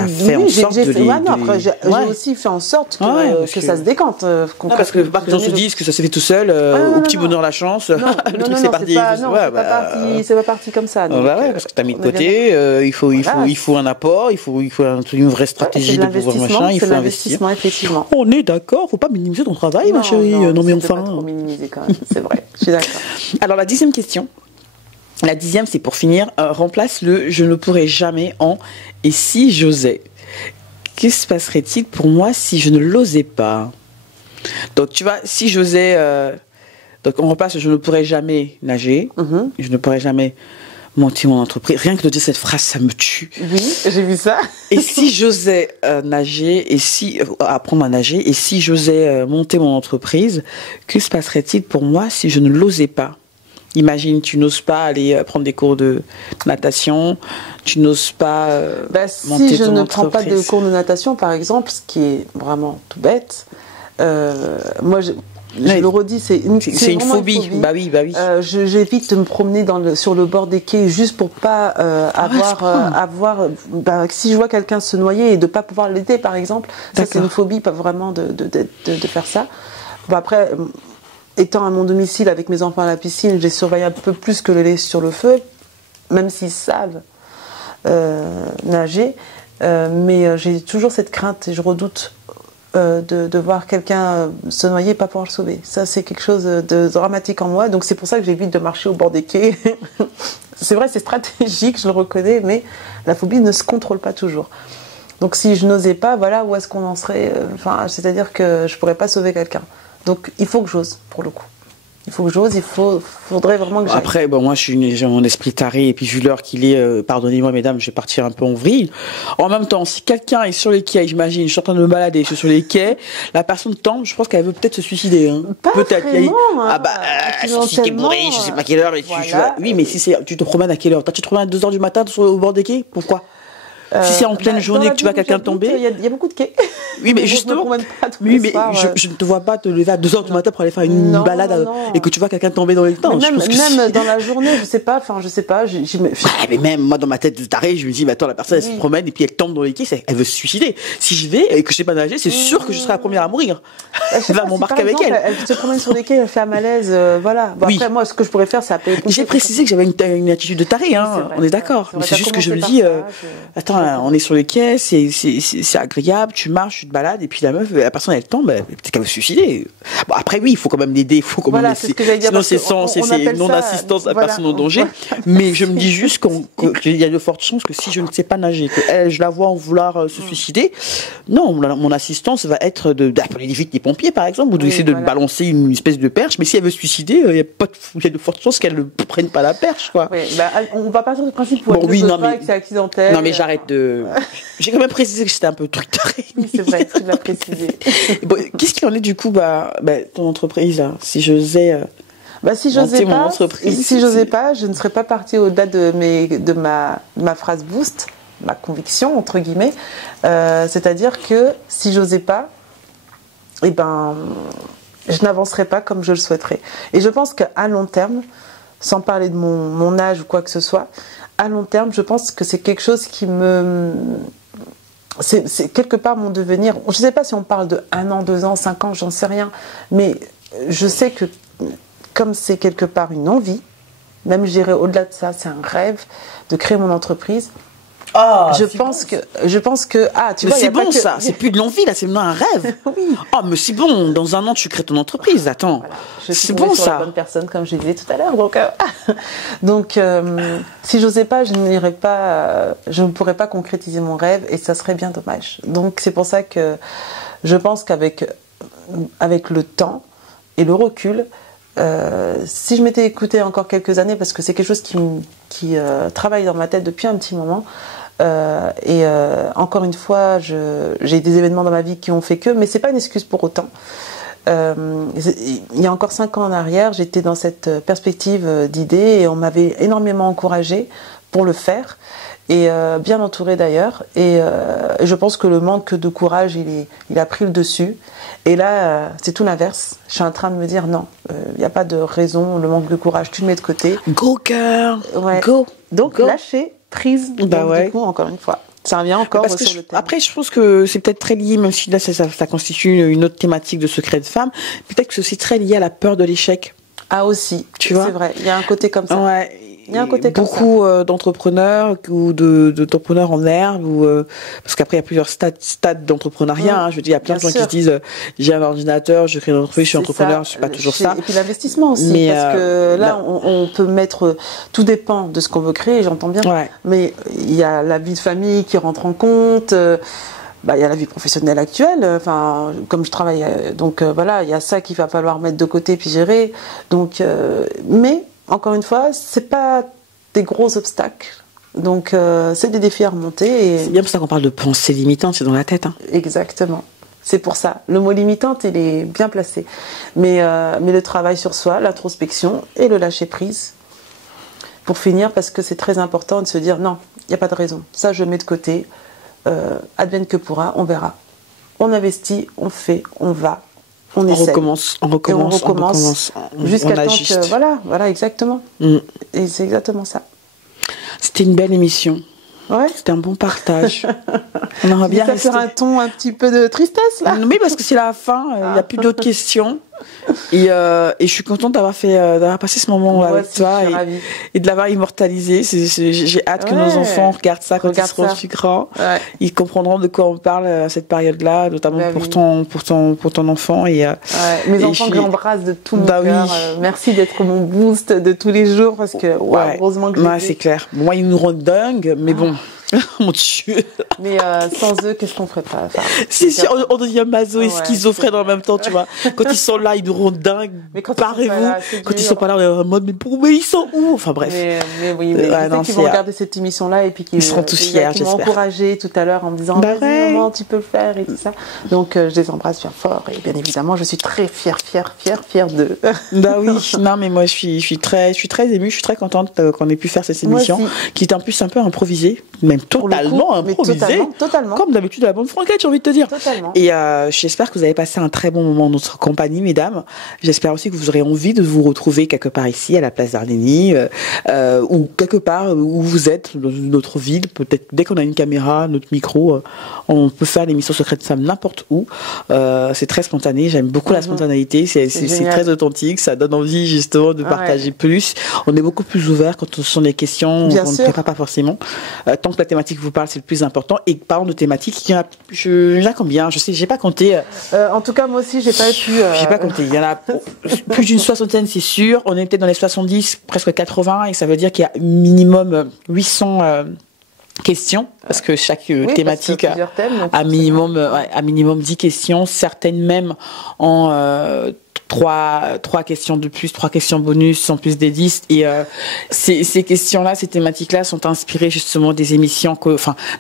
fait en sorte de les... Après, j'ai aussi fait en sorte que ça se décante. Parce que pas que les gens se disent que ça s'est fait tout seul, au petit bonheur la chance, le truc c'est parti. C'est pas parti comme ça. Parce que tu as mis de côté, il faut un apport, il faut une vraie stratégie de pouvoir machin, il faut investir. Effectivement. On est d'accord, faut pas minimiser ton travail, ma chérie. Non mais enfin. Pas trop minimiser quand même, c'est vrai, je suis d'accord. Alors la 10e question. La 10e, c'est pour finir, remplace le « je ne pourrai jamais » en « et si j'osais ». que se passerait-il pour moi si je ne l'osais pas? Donc, tu vois, si j'osais... donc, on repasse, je ne pourrais jamais nager. Je ne pourrais jamais monter mon entreprise. Rien que de dire cette phrase, ça me tue. Oui, j'ai vu ça. Et si j'osais nager, apprendre à nager, et si j'osais monter mon entreprise, que se passerait-il pour moi si je ne l'osais pas? Imagine, tu n'oses pas aller prendre des cours de natation, tu n'oses pas monter si je ton ne entreprise. prends pas de cours de natation, par exemple, ce qui est vraiment tout bête, moi, je le redis, c'est une phobie. Bah oui. J'évite de me promener sur le bord des quais juste pour pas avoir. Si je vois quelqu'un se noyer et de pas pouvoir l'aider, par exemple, ça c'est une phobie, pas vraiment de faire ça. Bon, après, étant à mon domicile avec mes enfants à la piscine, je les surveille un peu plus que le lait sur le feu, même s'ils savent nager. Mais j'ai toujours cette crainte et je redoute de voir quelqu'un se noyer et pas pouvoir le sauver. Ça, c'est quelque chose de dramatique en moi. Donc, c'est pour ça que j'évite de marcher au bord des quais. C'est vrai, c'est stratégique, je le reconnais, mais la phobie ne se contrôle pas toujours. Donc, si je n'osais pas, voilà où est-ce qu'on en serait. C'est-à-dire que je pourrais pas sauver quelqu'un. Donc, il faut que j'ose, pour le coup. Il faut que j'ose, faudrait vraiment que j'aille. Après, bon, moi, j'ai mon esprit taré, et puis vu l'heure qu'il est, pardonnez-moi, mesdames, je vais partir un peu en vrille. En même temps, si quelqu'un est sur les quais, j'imagine, je suis en train de me balader, je suis sur les quais, la personne tombe, je pense qu'elle veut peut-être se suicider, hein. Peut-être. Si t'es bourré, je sais pas quelle heure, mais voilà. Oui, mais si tu te promènes à quelle heure? Tu te promènes à 2h du matin au bord des quais? Pourquoi? Si c'est en pleine journée que tu vois quelqu'un tomber. Il y a beaucoup de quais. Oui, mais justement. Je ne te vois pas te lever à 2h du matin pour aller faire une balade et que tu vois quelqu'un tomber dans les temps. Même dans la journée, je sais pas. Mais même moi, dans ma tête de taré, je me dis, mais attends, la personne, elle se promène et puis elle tombe dans les quais, elle veut se suicider. Si j'y vais et que je sais pas nager, c'est sûr que je serai la première à mourir. Elle va m'embarquer avec elle. Elle se promène sur les quais, elle fait un malaise, voilà. Bon, après, moi, ce que je pourrais faire, c'est appeler. J'ai précisé que j'avais une attitude de taré, hein. On est d'accord. Mais c'est juste que je me dis, attends, on est sur les quais, c'est agréable, tu marches, tu te balades, et puis la personne elle tombe, peut-être qu'elle veut se suicider. Bon, après oui, il faut quand même l'aider, il faut quand même laisser. Sinon c'est non-assistance à personne en danger. Mais je me dis juste qu'il y a de fortes chances que si je ne sais pas nager, que je la vois en vouloir se suicider, non, mon assistance va être d'appeler vite les pompiers par exemple, ou d'essayer de balancer une espèce de perche. Mais si elle veut se suicider, il y a de fortes chances qu'elle ne prenne pas la perche, quoi. Oui, on va partir du principe que c'est accidentel. Non mais j'arrête de. J'ai quand même précisé que c'était un peu truc taré. Oui, c'est vrai, tu l'as précisé. Bon, qu'est-ce qu'il en est du coup, ton entreprise, là, si j'osais. Si j'osais pas, je ne serais pas partie au-delà de ma phrase boost, ma conviction entre guillemets. C'est-à-dire que si j'osais pas, je n'avancerais pas comme je le souhaiterais. Et je pense qu'à long terme, sans parler de mon âge ou quoi que ce soit, à long terme, je pense que c'est quelque chose qui c'est quelque part mon devenir. Je ne sais pas si on parle de 1 an, 2 ans, 5 ans, j'en sais rien. Mais je sais que comme c'est quelque part une envie, même je dirais au-delà de ça, c'est un rêve de créer mon entreprise. Je pense que tu vois, c'est bon ça, c'est plus de l'envie là, c'est maintenant un rêve. Oui. Oh mais c'est bon, dans 1 an tu crées ton entreprise, attends. Voilà. Je suis c'est bon sur ça. La bonne personne comme je disais tout à l'heure. Donc si j'osais pas, je ne pourrais pas concrétiser mon rêve et ça serait bien dommage. Donc c'est pour ça que je pense qu'avec le temps et le recul, si je m'étais écoutée encore quelques années, parce que c'est quelque chose qui travaille dans ma tête depuis un petit moment. Encore une fois, j'ai des événements dans ma vie qui ont fait que, mais c'est pas une excuse pour autant. Il y a encore 5 ans en arrière, j'étais dans cette perspective d'idées et on m'avait énormément encouragée pour le faire et bien entourée d'ailleurs. Et je pense que le manque de courage, il a pris le dessus. Et là, c'est tout l'inverse. Je suis en train de me dire non, il n'y a pas de raison, le manque de courage, tu le mets de côté. Go cœur, ouais. Go. Donc lâcher prise. Du coup, encore une fois. Ça revient encore sur le thème. Après, je pense que c'est peut-être très lié, même si là, ça constitue une autre thématique de secret de femme. Peut-être que c'est aussi très lié à la peur de l'échec. Ah aussi, tu vois, c'est vrai. Il y a un côté comme ça. Ouais. Il y a un côté comme beaucoup d'entrepreneurs ou d'entrepreneurs en herbe, parce qu'après il y a plusieurs stades d'entrepreneuriat. Je veux dire, il y a plein de gens qui se disent j'ai un ordinateur, je crée une entreprise, je suis entrepreneur, c'est pas toujours ça. Et puis l'investissement aussi, parce que là on peut mettre, tout dépend de ce qu'on veut créer, j'entends bien. Ouais. Mais il y a la vie de famille qui rentre en compte. bah, y a la vie professionnelle actuelle, enfin, comme je travaille, donc voilà, il y a ça qu'il va falloir mettre de côté puis gérer. Donc, mais encore une fois, c'est pas des gros obstacles. Donc, c'est des défis à remonter. C'est bien pour ça qu'on parle de pensée limitante, c'est dans la tête. Hein. Exactement. C'est pour ça. Le mot limitante, il est bien placé. Mais le travail sur soi, l'introspection et le lâcher prise. Pour finir, parce que c'est très important de se dire non, il n'y a pas de raison. Ça, je le mets de côté. Advienne que pourra, on verra. On investit, on fait, on va, on essaie. On recommence. Jusqu'à temps que... Voilà, exactement. Et c'est exactement ça. C'était une belle émission. Ouais. C'était un bon partage. On aura bien resté. Ça fait un ton un petit peu de tristesse, là. Oui, parce que c'est la fin, il n'y a plus d'autres questions. Et je suis contente d'avoir passé ce moment avec toi et de l'avoir immortalisé. J'ai hâte que nos enfants regardent ça quand ils seront plus grands. Ouais. Ils comprendront de quoi on parle à cette période-là, notamment pour ton enfant. Mes enfants que j'embrasse de tout mon cœur. Merci d'être mon boost de tous les jours parce que heureusement que c'est clair. Moi, ils nous rendent dingues, mais bon. Mon Dieu. Mais sans eux, qu'est-ce qu'on ferait pas? C'est sûr, on devient maso et schizophrène en même temps, tu vois. Quand ils sont là, ils nous rendent dingues. Parez-vous. Quand ils sont pas là, on est en mode, mais ils sont où? Enfin bref. Mais oui, mais je sais qu'ils vont regarder cette émission-là et puis qu'ils seront tous fiers, j'espère. Ils m'ont encouragé tout à l'heure en me disant, vas-y, maman, tu peux le faire et tout ça. Donc, je les embrasse bien fort et bien évidemment, je suis très fière d'eux. Bah oui. Non, mais moi, je suis très émue, je suis très contente qu'on ait pu faire cette émission qui est en plus un peu improvisée, même totalement improvisée. Totalement. Comme d'habitude à la bande franquette, j'ai envie de te dire. Totalement. Et j'espère que vous avez passé un très bon moment en notre compagnie, mesdames. J'espère aussi que vous aurez envie de vous retrouver quelque part ici, à la place d'Arlénie, ou quelque part où vous êtes, dans notre ville. Peut-être dès qu'on a une caméra, notre micro, on peut faire l'émission Secrètes Femmes n'importe où. C'est très spontané. J'aime beaucoup la spontanéité. C'est très authentique. Ça donne envie justement de partager plus. On est beaucoup plus ouvert quand ce sont des questions qu'on ne prépare pas forcément. Tant que la thématique vous parle, c'est le plus important. Et parlant de thématiques, il y en a combien? Je sais, j'ai pas compté. En tout cas, moi aussi, j'ai pas pu. J'ai pas compté. Il y en a plus d'une soixantaine, c'est sûr. On est peut-être dans les 70, presque 80, et ça veut dire qu'il y a minimum 800 questions, parce que chaque thématique a minimum 10 questions, certaines même en 3 questions de plus, 3 questions bonus, en plus des 10. Et ces questions-là, ces thématiques-là sont inspirées justement des émissions,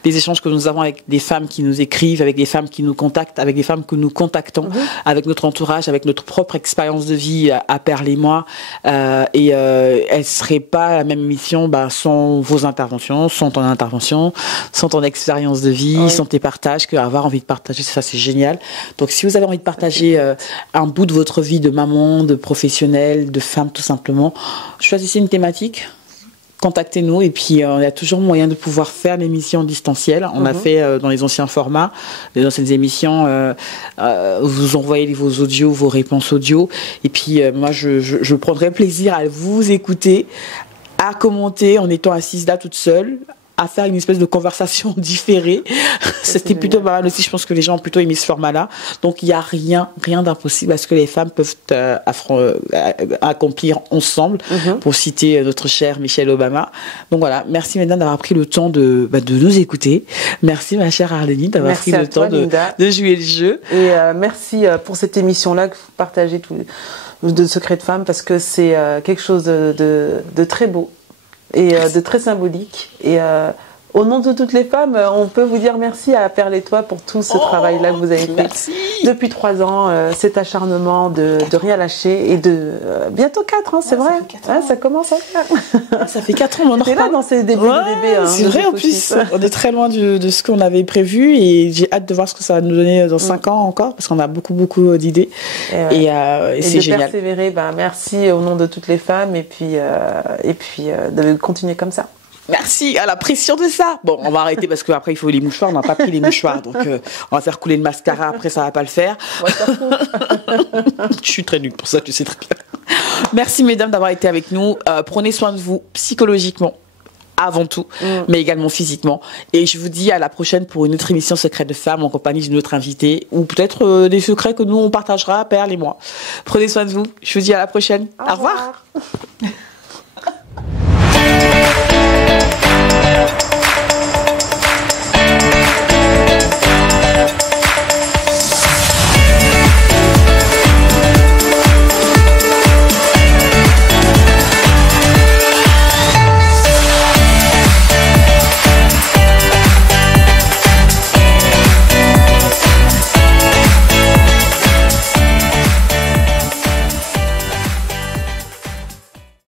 des échanges que nous avons avec des femmes qui nous écrivent, avec des femmes qui nous contactent, avec des femmes que nous contactons, avec notre entourage, avec notre propre expérience de vie à Perle et moi. Elle serait pas la même émission sans vos interventions, sans ton intervention, sans ton expérience de vie, sans tes partages, qu'avoir envie de partager, ça c'est génial. Donc si vous avez envie de partager un bout de votre vie, de maman, de professionnelle, de femme tout simplement, choisissez une thématique, contactez-nous et puis il y a toujours moyen de pouvoir faire l'émission distancielle. On a fait dans les anciens formats, les anciennes émissions, vous envoyez vos audios, vos réponses audio et puis moi je prendrai plaisir à vous écouter, à commenter en étant assise là toute seule, à faire une espèce de conversation différée. C'était plutôt pas mal aussi. Je pense que les gens ont plutôt aimé ce format-là. Donc, il n'y a rien d'impossible à ce que les femmes peuvent accomplir ensemble, pour citer notre chère Michelle Obama. Donc voilà, merci mesdames d'avoir pris le temps de nous écouter. Merci ma chère Arlénie d'avoir pris le temps de jouer le jeu. Et merci pour cette émission-là que vous partagez de Secrets de Femmes, parce que c'est quelque chose de très beau et de très symbolique. Et au nom de toutes les femmes, on peut vous dire merci à Perle et toi pour tout ce travail-là que vous avez fait depuis 3 ans, cet acharnement de rien lâcher et de bientôt 4, c'est vrai. Ça commence à faire. Ça fait 4 ans, on en est là dans ces débuts de bébé. C'est vrai en plus. On est très loin de ce qu'on avait prévu et j'ai hâte de voir ce que ça va nous donner dans 5 ans encore, parce qu'on a beaucoup d'idées et c'est génial. Persévérer, merci au nom de toutes les femmes et puis de continuer comme ça. Merci à la pression de ça. Bon, on va arrêter parce qu'après il faut les mouchoirs. On n'a pas pris les mouchoirs, donc on va faire couler le mascara. Après, ça va pas le faire. Je suis très nulle pour ça, tu sais très bien. Merci mesdames d'avoir été avec nous. Prenez soin de vous psychologiquement avant tout, mais également physiquement. Et je vous dis à la prochaine pour une autre émission Secrets de Femmes en compagnie d'une autre invitée, ou peut-être des secrets que nous on partagera, Perle et moi. Prenez soin de vous. Je vous dis à la prochaine. Au revoir.